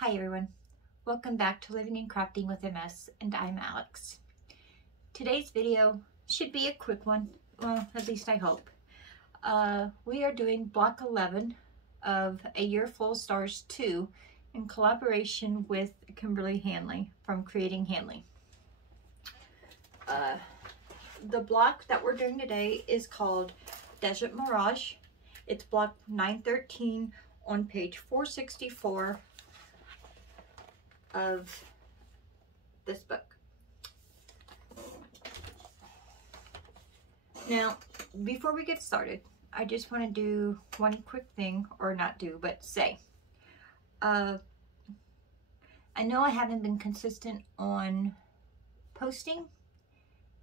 Hi everyone, welcome back to Living and Crafting with MS, and I'm Alex. Today's video should be a quick one, well, at least I hope. We are doing block 11 of A Year Full of Stars 2 in collaboration with Kimberly Hanley from Creating Hanley. The block that we're doing today is called Desert Mirage. It's block 913 on page 464 of this book. Now, before we get started, I just want to do one quick thing, or not do, but say. I know I haven't been consistent on posting,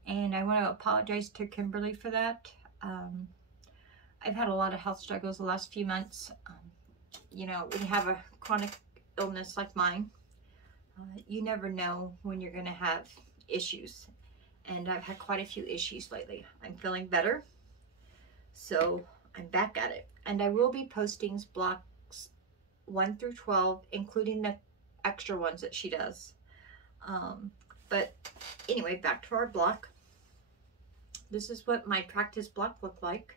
and I want to apologize to Kimberly for that. I've had a lot of health struggles the last few months. You know, when you have a chronic illness like mine, you never know when you're going to have issues, and I've had quite a few issues lately. I'm feeling better, so I'm back at it, and I will be posting blocks 1 through 12, including the extra ones that she does. But anyway, back to our block. This is what my practice block looked like.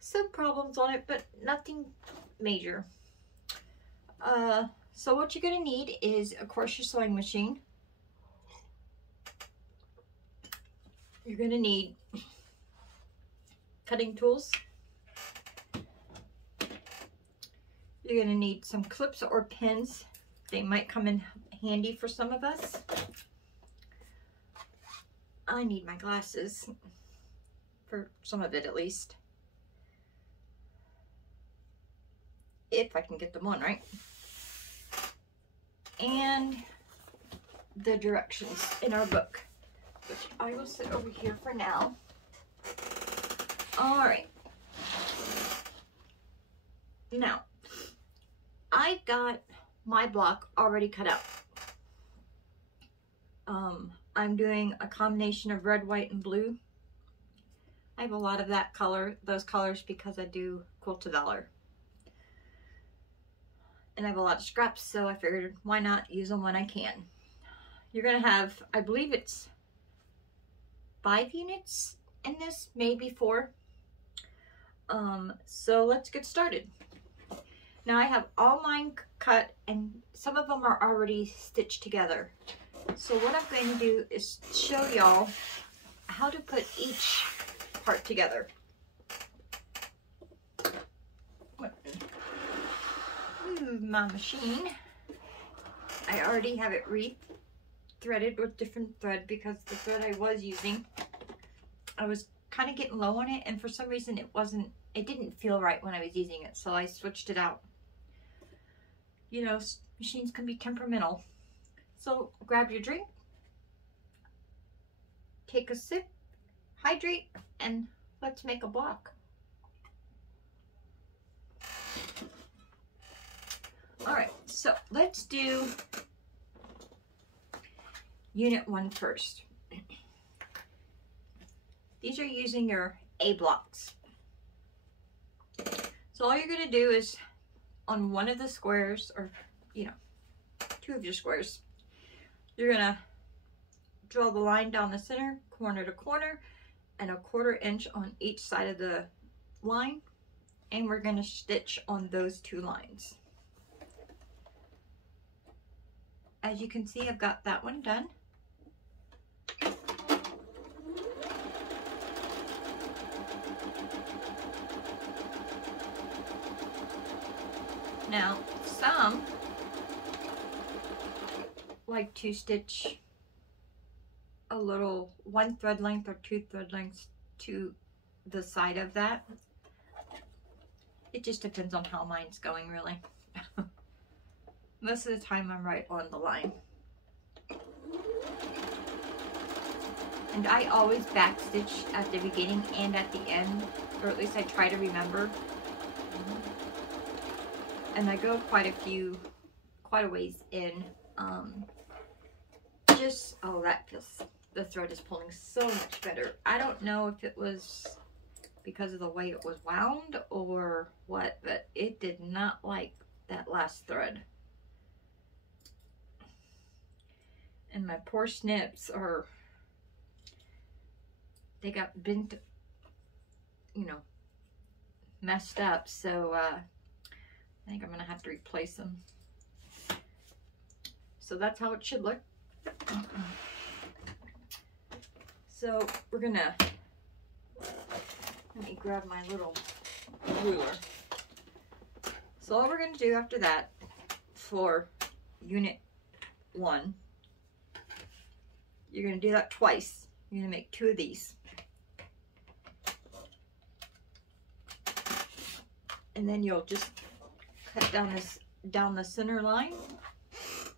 Some problems on it, but nothing major. So what you're going to need is, of course, your sewing machine. You're going to need cutting tools. You're going to need some clips or pins. They might come in handy for some of us. I need my glasses, for some of it at least. If I can get them on right. And the directions in our book, which I will sit over here for now. All right. Now, I've got my block already cut out. I'm doing a combination of red, white, and blue. I have a lot of those colors because I do Quilt to Valor. And I have a lot of scraps, so I figured why not use them when I can. You're going to have, I believe it's 5 units in this, maybe 4. So let's get started. Now I have all mine cut, and some of them are already stitched together. So what I'm going to do is show y'all how to put each part together. Move my machine. I already have it re-threaded with different thread because the thread I was using, I was kind of getting low on it, and for some reason it didn't feel right when I was using it, so I switched it out. You know, machines can be temperamental. So grab your drink, take a sip, hydrate, and let's make a block. All right, so let's do unit 1 first. These are using your A blocks. So all you're going to do is on one of the squares, or you know, 2 of your squares, you're going to draw the line down the center, corner to corner, and a 1/4 inch on each side of the line, and we're going to stitch on those 2 lines. As you can see, I've got that one done. Now, some like to stitch a little 1 thread length or 2 thread lengths to the side of that. It just depends on how mine's going, really. Most of the time I'm right on the line. And I always backstitch at the beginning and at the end, or at least I try to remember. And I go quite a ways in. Oh, that feels, the thread is pulling so much better. I don't know if it was because of the way it was wound or what, but it did not like that last thread. And my poor snips are, they got bent, you know, messed up. So I think I'm gonna have to replace them. So that's how it should look. So we're gonna, let me grab my little ruler. So all we're gonna do after that for unit 1, you're gonna do that twice. You're gonna make 2 of these. And then you'll just cut down the center line,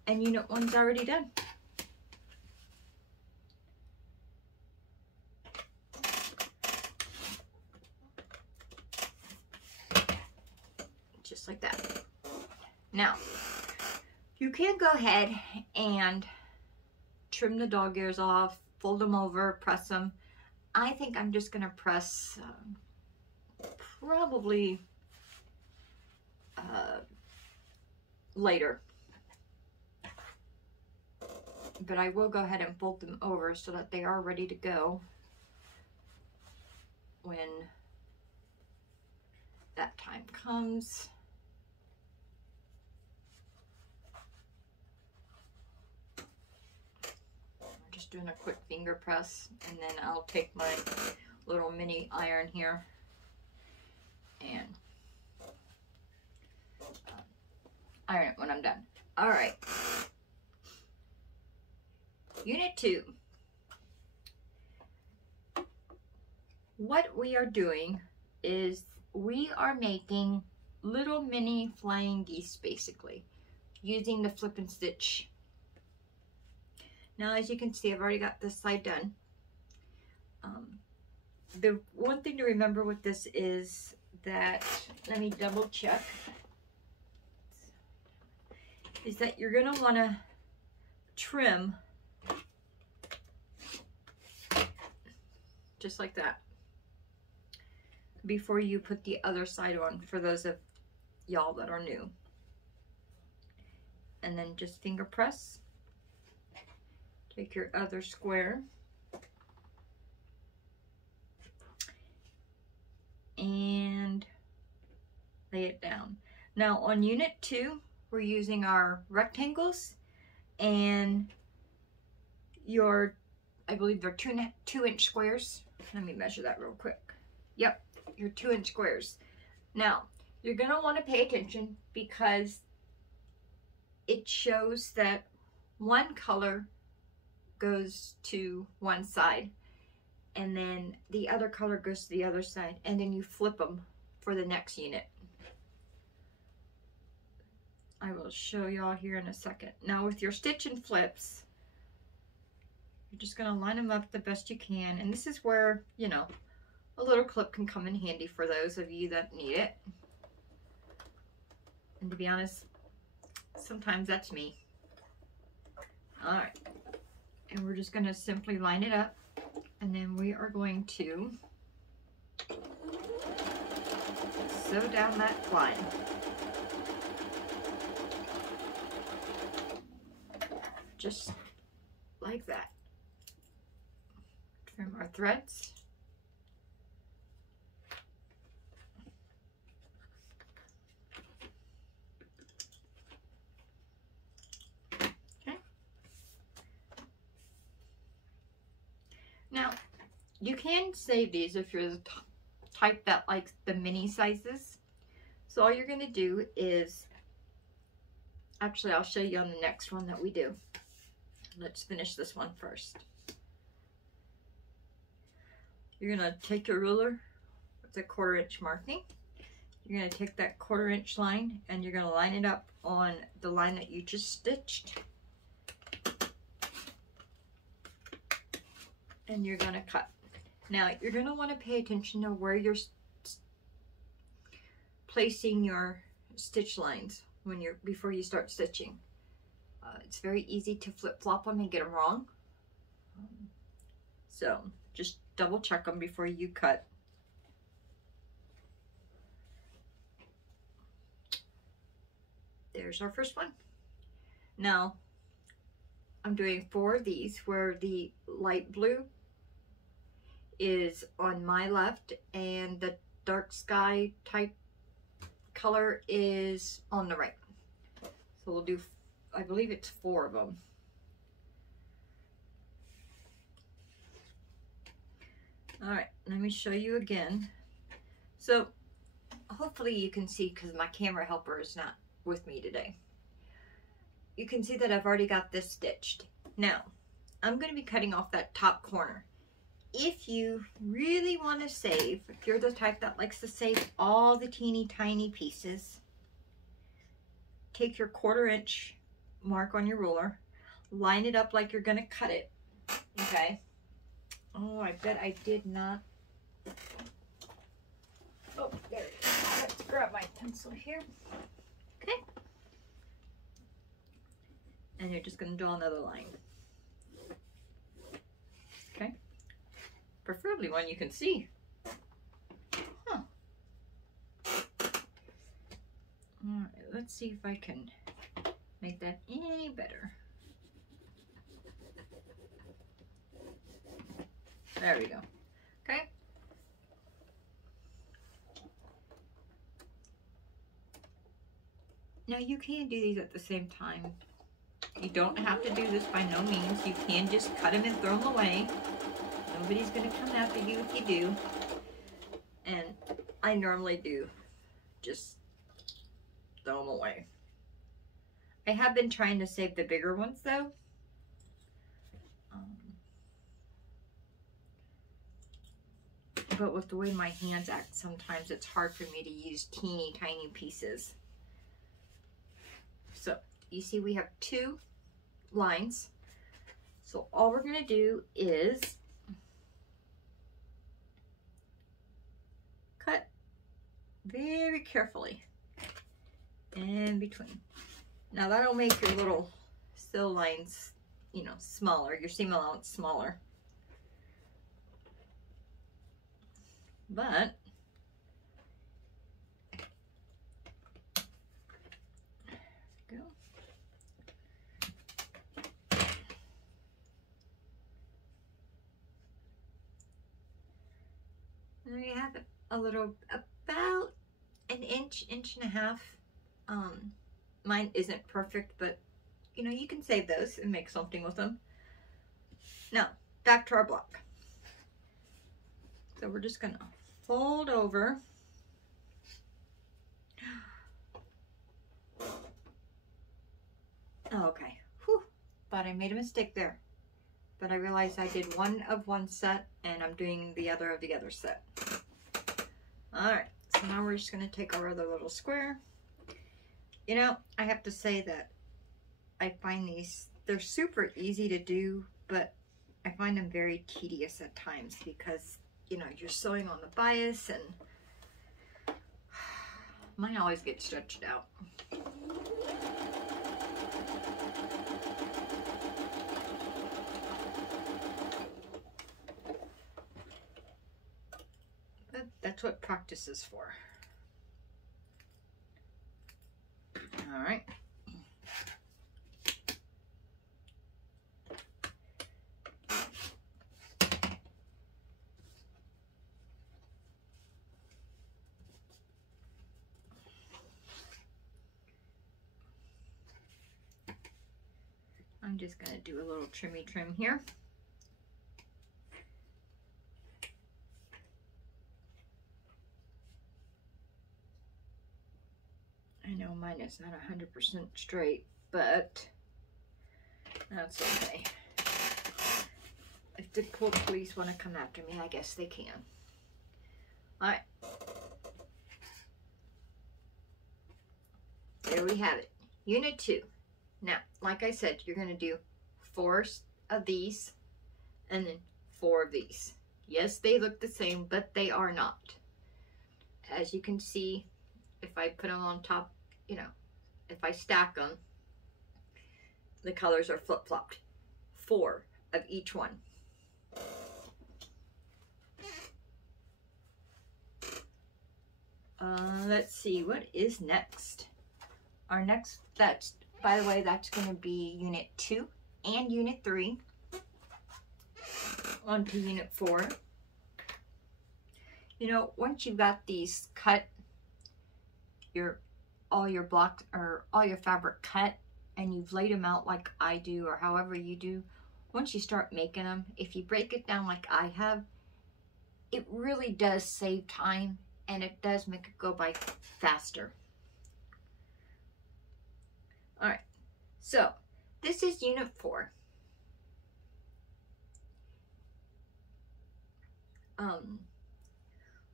and unit 1's already done. Just like that. Now, you can go ahead and trim the dog ears off, fold them over, press them. I think I'm just gonna press probably later. But I will go ahead and fold them over so that they are ready to go when that time comes. I'm just doing a quick finger press, and then I'll take my little mini iron here and iron it when I'm done. All right. Unit 2. What we are doing is we are making little mini flying geese, basically, using the flip and stitch. Now, as you can see, I've already got this side done. The one thing to remember with this is that, let me double check, is that you're going to want to trim just like that before you put the other side on, for those of y'all that are new. And then just finger press, take your other square and lay it down. Now on unit 2, we're using our rectangles, and your, I believe they're 2-inch squares. Let me measure that real quick. Yep, your 2-inch squares. Now, you're gonna wanna pay attention because it shows that one color goes to one side and then the other color goes to the other side, and then you flip them for the next unit. I will show y'all here in a second. Now with your stitch and flips, you're just gonna line them up the best you can. And this is where, you know, a little clip can come in handy for those of you that need it. And to be honest, sometimes that's me. All right, and we're just gonna simply line it up, and then we are going to sew down that line. Just like that. Trim our threads. Okay. Now, you can save these if you're the type that likes the mini sizes. So all you're going to do is, actually I'll show you on the next one that we do. Let's finish this one first. You're going to take your ruler with a 1/4 inch marking. You're going to take that 1/4 inch line and you're going to line it up on the line that you just stitched. And you're going to cut. Now you're going to want to pay attention to where you're placing your stitch lines when before you start stitching. It's very easy to flip-flop them and get them wrong. So just double check them before you cut. There's our first one. Now, I'm doing 4 of these where the light blue is on my left and the dark sky type color is on the right. So we'll do, I believe it's 4 of them. All right, let me show you again. So hopefully you can see, because my camera helper is not with me today. You can see that I've already got this stitched. Now, I'm going to be cutting off that top corner. If you really want to save, if you're the type that likes to save all the teeny tiny pieces, take your 1/4 inch mark on your ruler, line it up like you're going to cut it, okay? Oh, I bet I did not. Oh, there it is. Let's grab my pencil here. Okay. And you're just going to draw another line. Okay. Preferably one you can see. Huh. All right, let's see if I can make that any better. There we go. Okay. Now you can do these at the same time. You don't have to do this by no means. You can just cut them and throw them away. Nobody's going to come after you if you do. And I normally do just throw them away. I have been trying to save the bigger ones though. But with the way my hands act, sometimes it's hard for me to use teeny tiny pieces. So you see we have 2 lines. So all we're going to do is cut very carefully in between. Now that'll make your little sew lines, you know, smaller, your seam allowance smaller. But there we go. There you have it. A little, about an inch, inch and a half. Mine isn't perfect, but you know, you can save those and make something with them. Now, back to our block. So we're just gonna fold over. Okay, whew, thought I made a mistake there. But I realized I did 1 of 1 set and I'm doing the other of the other set. All right, so now we're just gonna take our other little square. You know, I have to say that I find these, they're super easy to do, but I find them very tedious at times because, you know, you're sewing on the bias and mine always get stretched out. But that's what practice is for. All right. I'm just going to do a little trimmy trim here. I know mine is not 100% straight, but that's okay. If the quilt police want to come after me, I guess they can. All right. There we have it. Unit 2. Now, like I said, you're going to do 4 of these and then 4 of these. Yes, they look the same, but they are not. As you can see, if I put them on top, you know, if I stack them, the colors are flip-flopped. 4 of each one. Let's see, what is next? Our next, that's, by the way, that's going to be Unit 2 and unit 3 onto unit 4. You know, once you've got these cut, all your blocks or all your fabric cut, and you've laid them out like I do or however you do, once you start making them, if you break it down like I have, it really does save time and it does make it go by faster. All right, so this is unit 4.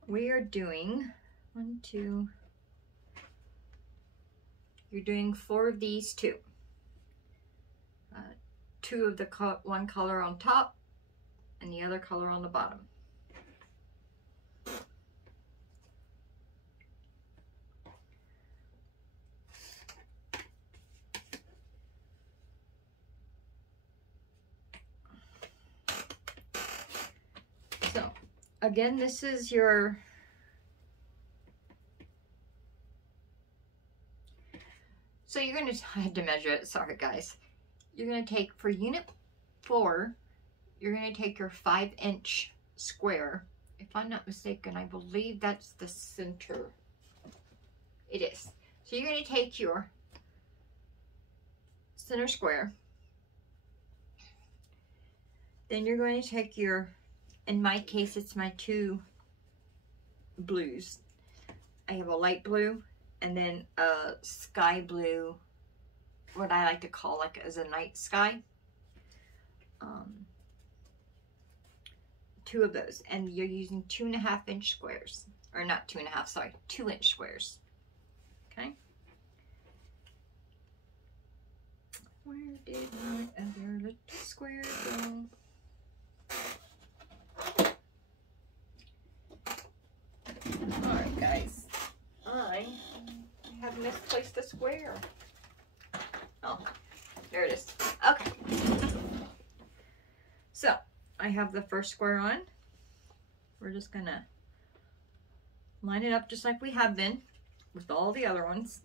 We are doing 1, 2. You're doing 4 of these 2. 2 of the one color on top and the other color on the bottom. So again, this is your you're going to, I had to measure it, sorry guys. You're going to take, for unit 4, you're going to take your 5-inch square. If I'm not mistaken, I believe that's the center. It is. So you're going to take your center square. Then you're going to take your, in my case, it's my 2 blues. I have a light blue and then a sky blue, what I like to call like as a night sky. 2 of those, and you're using 2.5-inch squares, or not 2.5, sorry, 2-inch squares. Okay. Where did my other little square go? Alright guys, I have misplaced the square. Oh, there it is. Okay. So, I have the first square on. We're just gonna line it up just like we have been with all the other ones.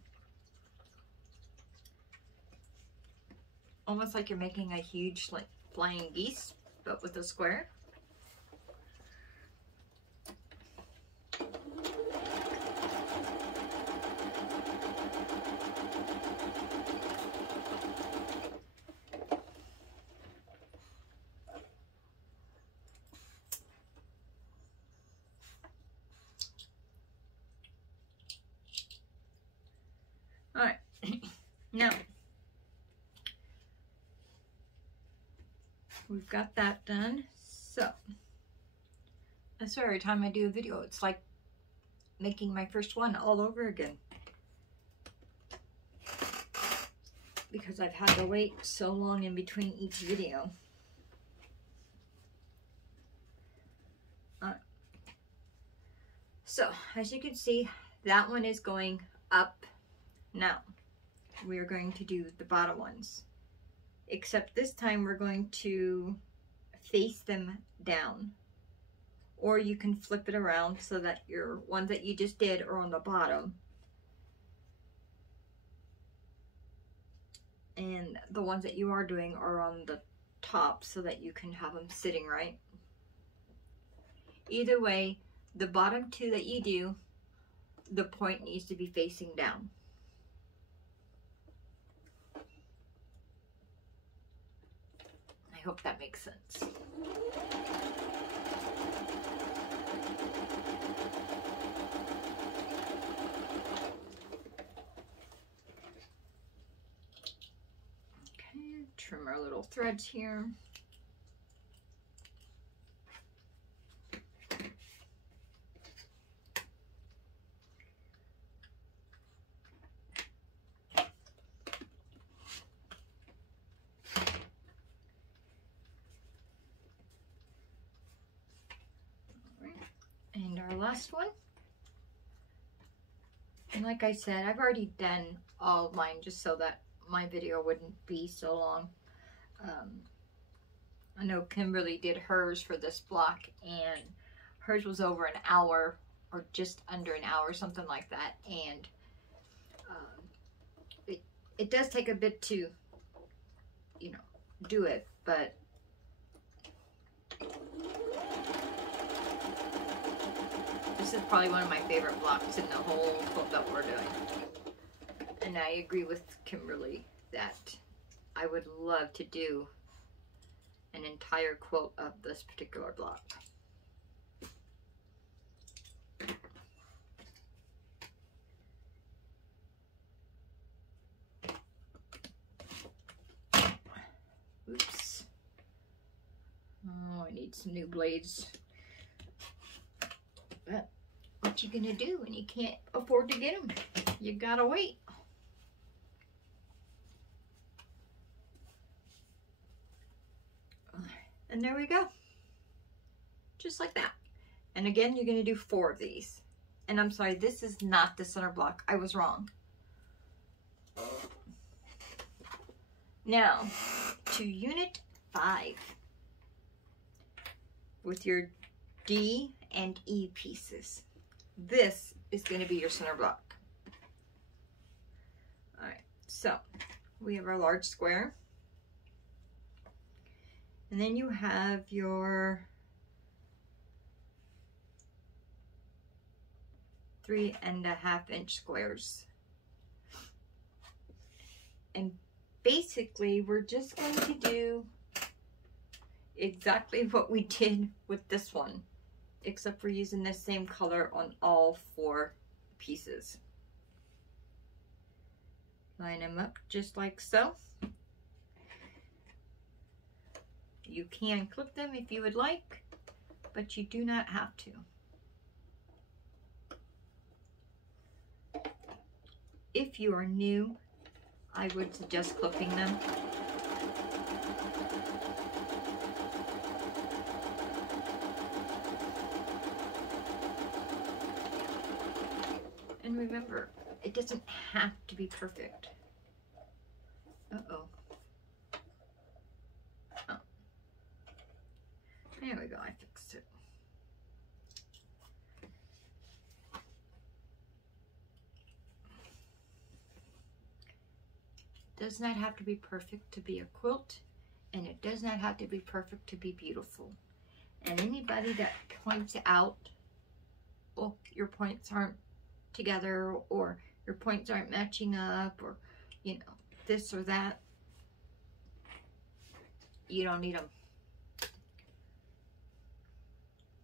Almost like you're making a huge like flying geese, but with a square. All right, now we've got that done. So I swear every time I do a video, it's like making my first one all over again, because I've had to wait so long in between each video. All right. So as you can see, that one is going up. Now, we are going to do the bottom ones, except this time we're going to face them down, or you can flip it around so that your ones that you just did are on the bottom and the ones that you are doing are on the top, so that you can have them sitting right. Either way, the bottom 2 that you do, the point needs to be facing down. I hope that makes sense. Okay, trim our little threads here. And our last one. And like I said, I've already done all of mine just so that my video wouldn't be so long. I know Kimberly did hers for this block, and hers was over an hour or just under an hour, something like that. And it does take a bit to, you know, do it, but this is probably one of my favorite blocks in the whole quilt that we're doing. And I agree with Kimberly that I would love to do an entire quilt of this particular block. Oops. Oh, I need some new blades. But what you gonna do when you can't afford to get them? You gotta wait. And there we go. Just like that. And again, you're gonna do 4 of these. And I'm sorry, this is not the center block. I was wrong. Now, to unit 5 with your D and E pieces. This is going to be your center block. All right, so we have our large square. And then you have your 3.5-inch squares. And basically, we're just going to do exactly what we did with this one, except for using the same color on all 4 pieces. Line them up just like so. You can clip them if you would like, but you do not have to. If you are new, I would suggest clipping them. And remember, it doesn't have to be perfect. Uh-oh. Oh. There we go, I fixed it. Does not have to be perfect to be a quilt, and it does not have to be perfect to be beautiful. And anybody that points out, oh, your points aren't together, or your points aren't matching up, or you know, this or that, you don't need them.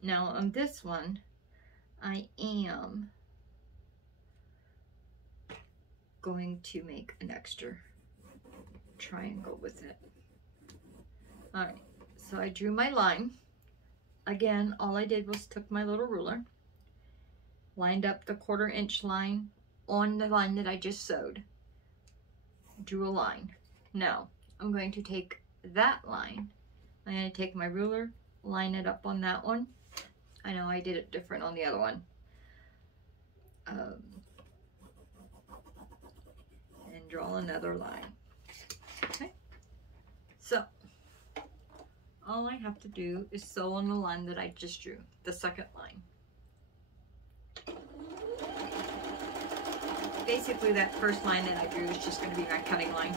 Now on this one, I am going to make an extra triangle with it. All right, so I drew my line. Again, all I did was took my little ruler, lined up the 1/4 inch line on the line that I just sewed, drew a line. Now, I'm going to take that line, I'm going to take my ruler, line it up on that one. I know I did it different on the other one. And draw another line. Okay, so all I have to do is sew on the line that I just drew, the second line. Basically, that first line that I drew is just going to be my cutting line.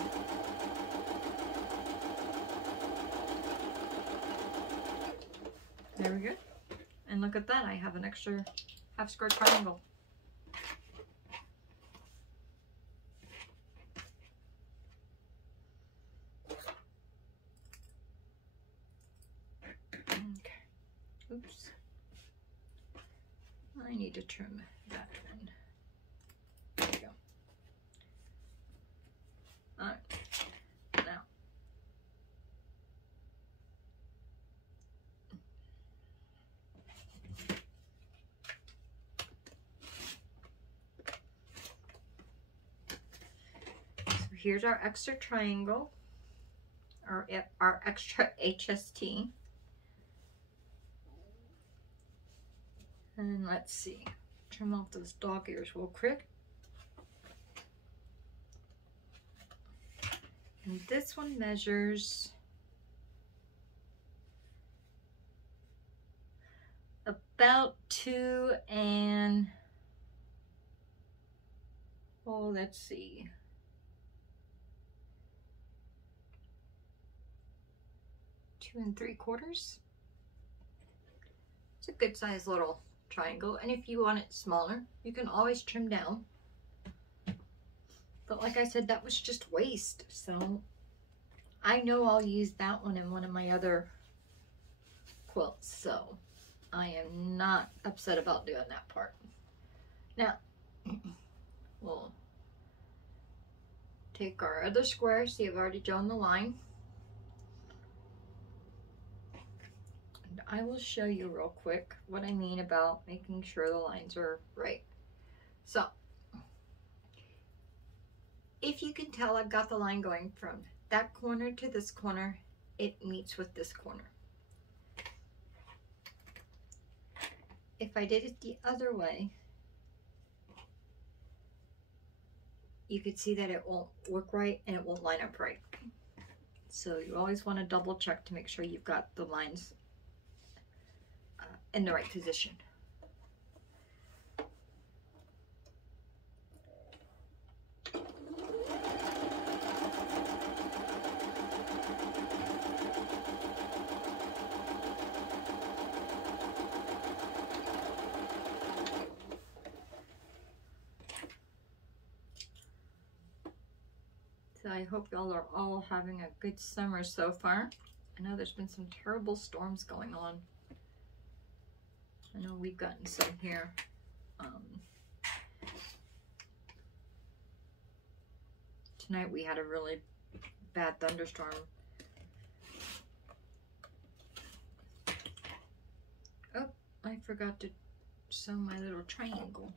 There we go. And look at that, I have an extra half square triangle. Okay. Oops. I need to trim that one. There we go. All right. Now, so here's our extra triangle, or our extra HST. And let's see, trim off those dog ears real quick. And this one measures about 2 and, oh, let's see. 2 3/4. It's a good size little triangle, and if you want it smaller, you can always trim down. But like I said, that was just waste, so I know I'll use that one in one of my other quilts, so I am not upset about doing that part. Now, we'll take our other square. See, I've already drawn the line. And I will show you real quick what I mean about making sure the lines are right. So, if you can tell, I've got the line going from that corner to this corner. It meets with this corner. If I did it the other way, you could see that it won't work right and it won't line up right. So you always want to double check to make sure you've got the lines in the right position. I hope y'all are all having a good summer so far. I know there's been some terrible storms going on. I know we've gotten some here. Tonight we had a really bad thunderstorm. Oh, I forgot to sew my little triangle.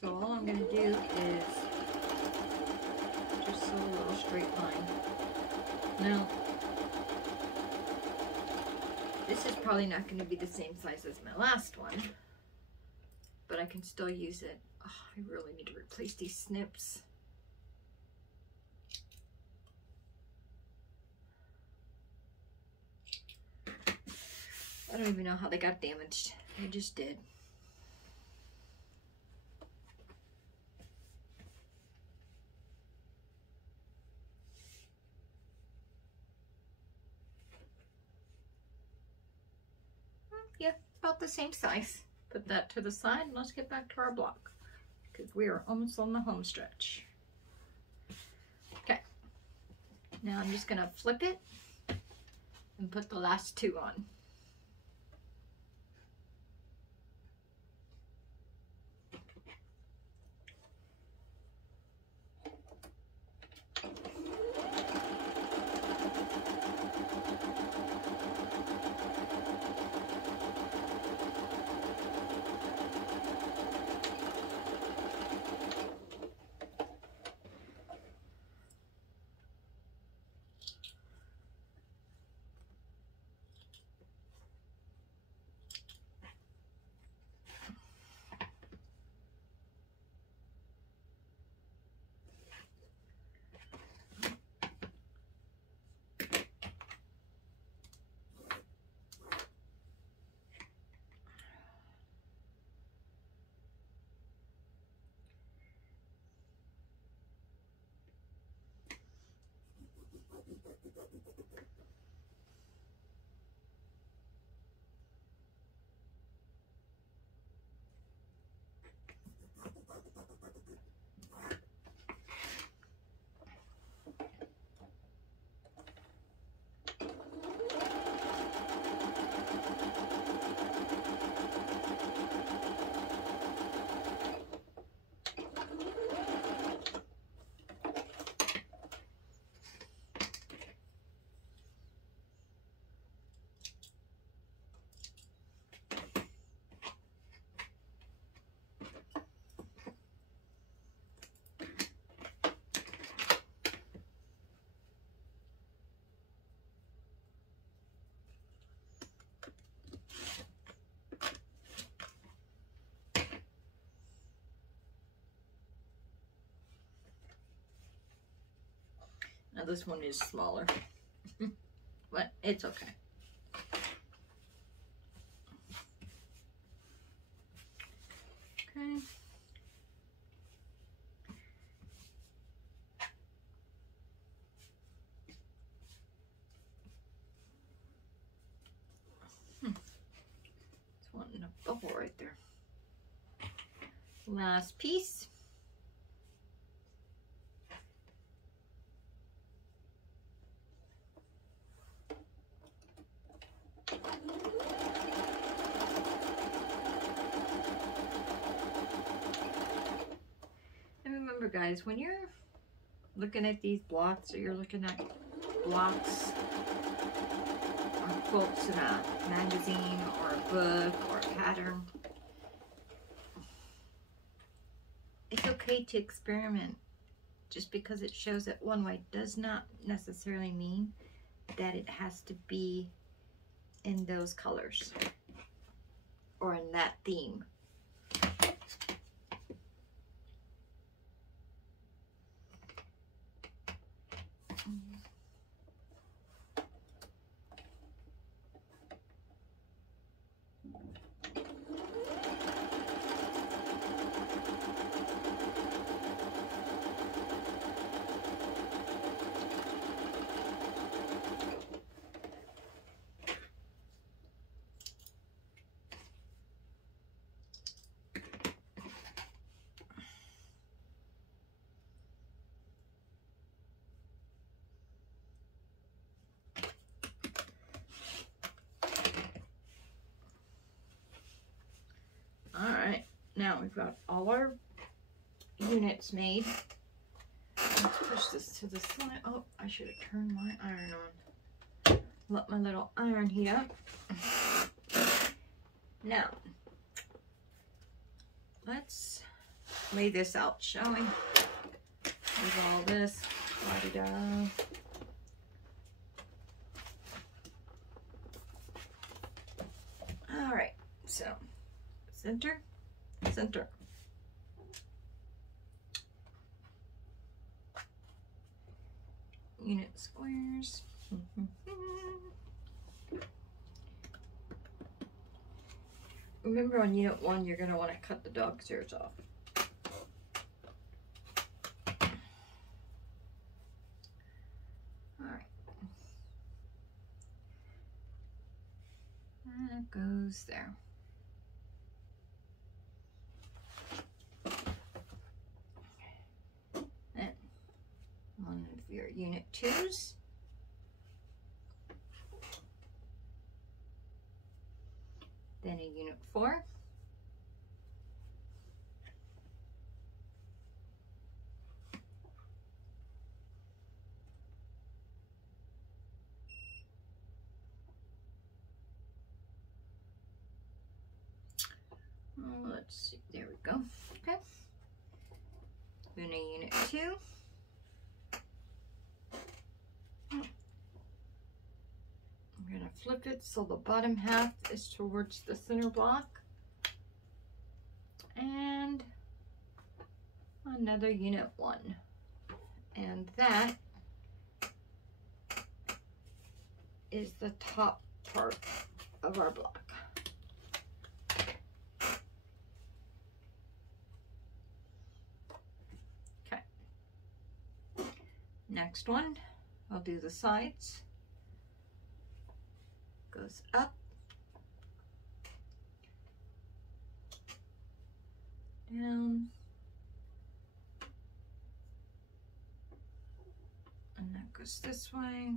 So all I'm going to do is just sew a little straight line. Now, this is probably not going to be the same size as my last one, but I can still use it. Oh, I really need to replace these snips. I don't even know how they got damaged. They just did. Yeah, about the same size. Put that to the side and let's get back to our block because we are almost on the home stretch. Okay, now I'm just gonna flip it and put the last two on. Now this one is smaller, but it's okay. Okay. bubble right there. Last piece. And remember guys, when you're looking at these blocks, or you're looking at blocks on quilts in a magazine or a book or a pattern, it's okay to experiment. Just because it shows it one way does not necessarily mean that it has to be in those colors or in that theme. Alright, now we've got all our units made. Let's push this to the side. Oh, I should have turned my iron on. Let my little iron heat up. Now, let's lay this out, shall we? With all this. La-di-da. Alright, so center, center. Unit squares. Remember on unit 1, you're going to want to cut the dog's ears off. Alright. And it goes there. And one of your unit 2s. Then a unit 4. Let's see, there we go. Okay. Then a unit 2. I'm going to flip it so the bottom half is towards the center block. And another unit 1. And that is the top part of our block. Okay. Next one, I'll do the sides. Goes up, down, and that goes this way.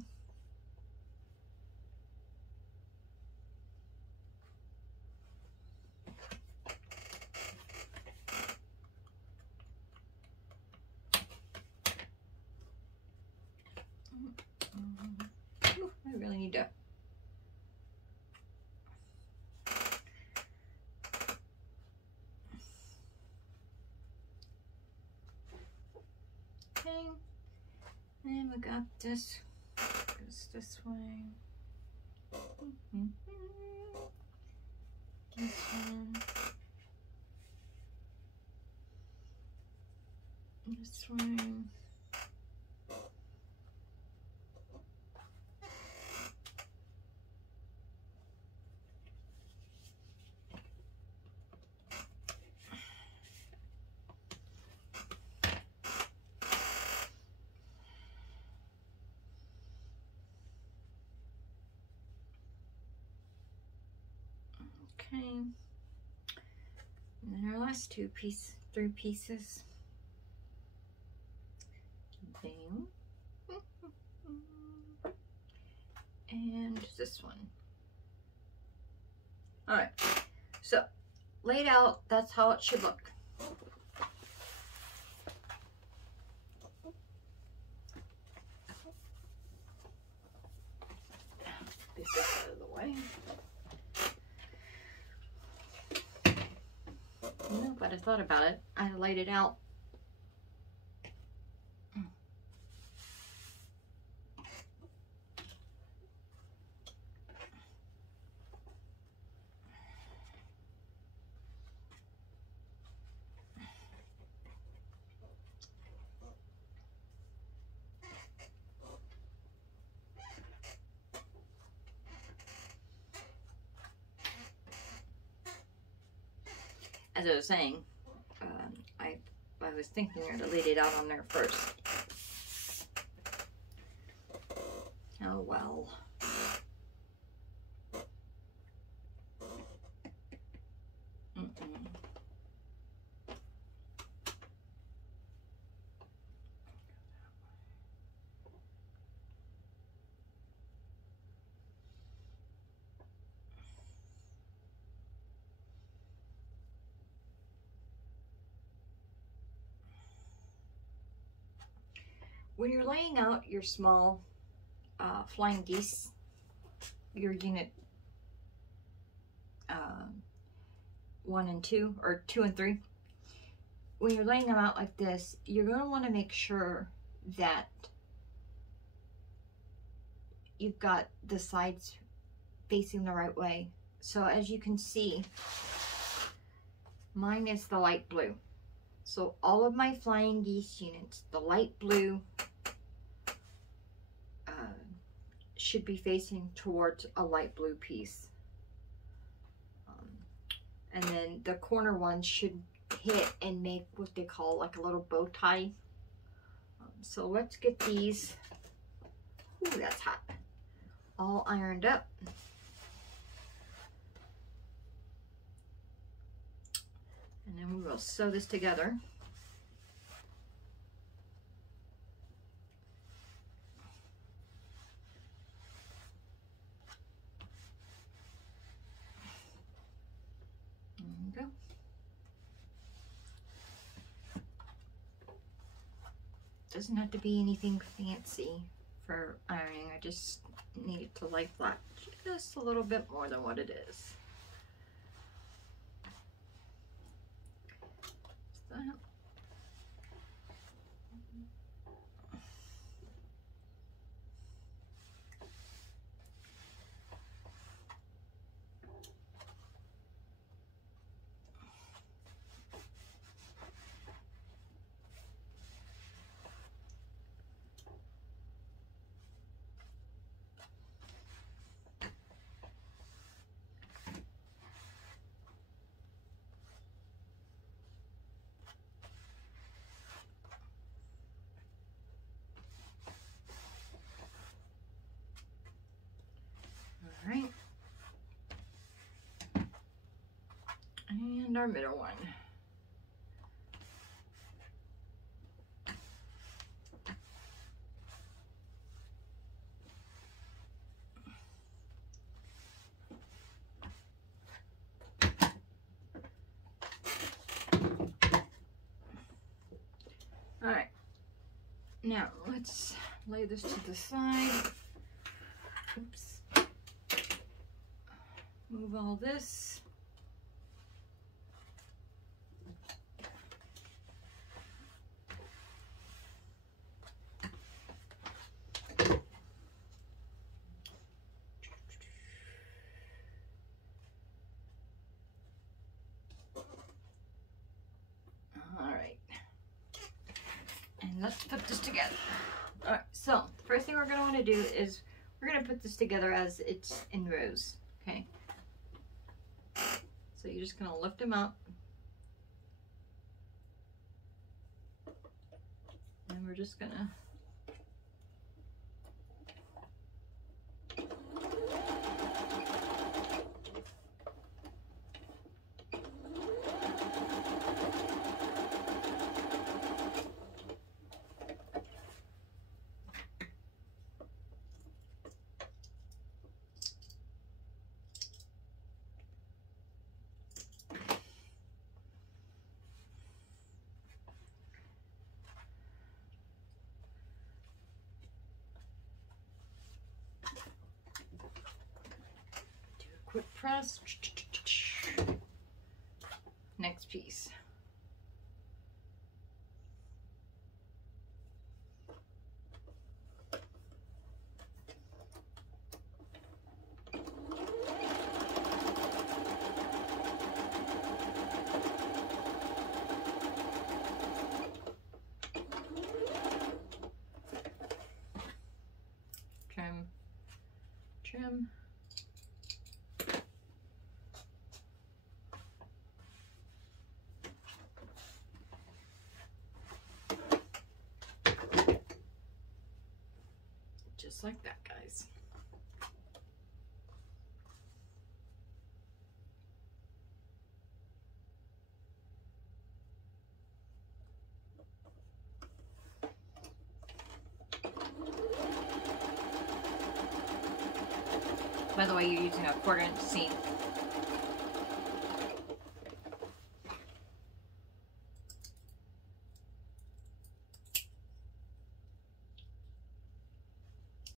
Ooh, I really need to and we got this, goes this way. This one. This way. Okay, And then our last three pieces. Bam. And this one. All right, so laid out, that's how it should look. Get this out of the way. No, but I thought about it. I laid it out. As I was saying, I was thinking to lay it out on there first. Oh well. When you're laying out your small flying geese, your unit 1 and 2, or 2 and 3, when you're laying them out like this, you're going to want to make sure that you've got the sides facing the right way. So as you can see, mine is the light blue. So all of my flying geese units, the light blue should be facing towards a light blue piece. And then the corner ones should hit and make what they call like a little bow tie. So let's get these, ooh, that's hot, all ironed up. And then we will sew this together. There we go. Doesn't have to be anything fancy for ironing. I just need it to lay flat just a little bit more than what it is. All right, and our middle one. All right, now let's lay this to the side. Oops. Move all this. All right. And let's put this together. All right, so the first thing we're going to want to do is we're going to put this together as it's in rows, okay? So you're just going to lift them up. And we're just going to press. Next piece. Trim, trim. Just like that, guys. By the way, you're using a 1/4 inch seam.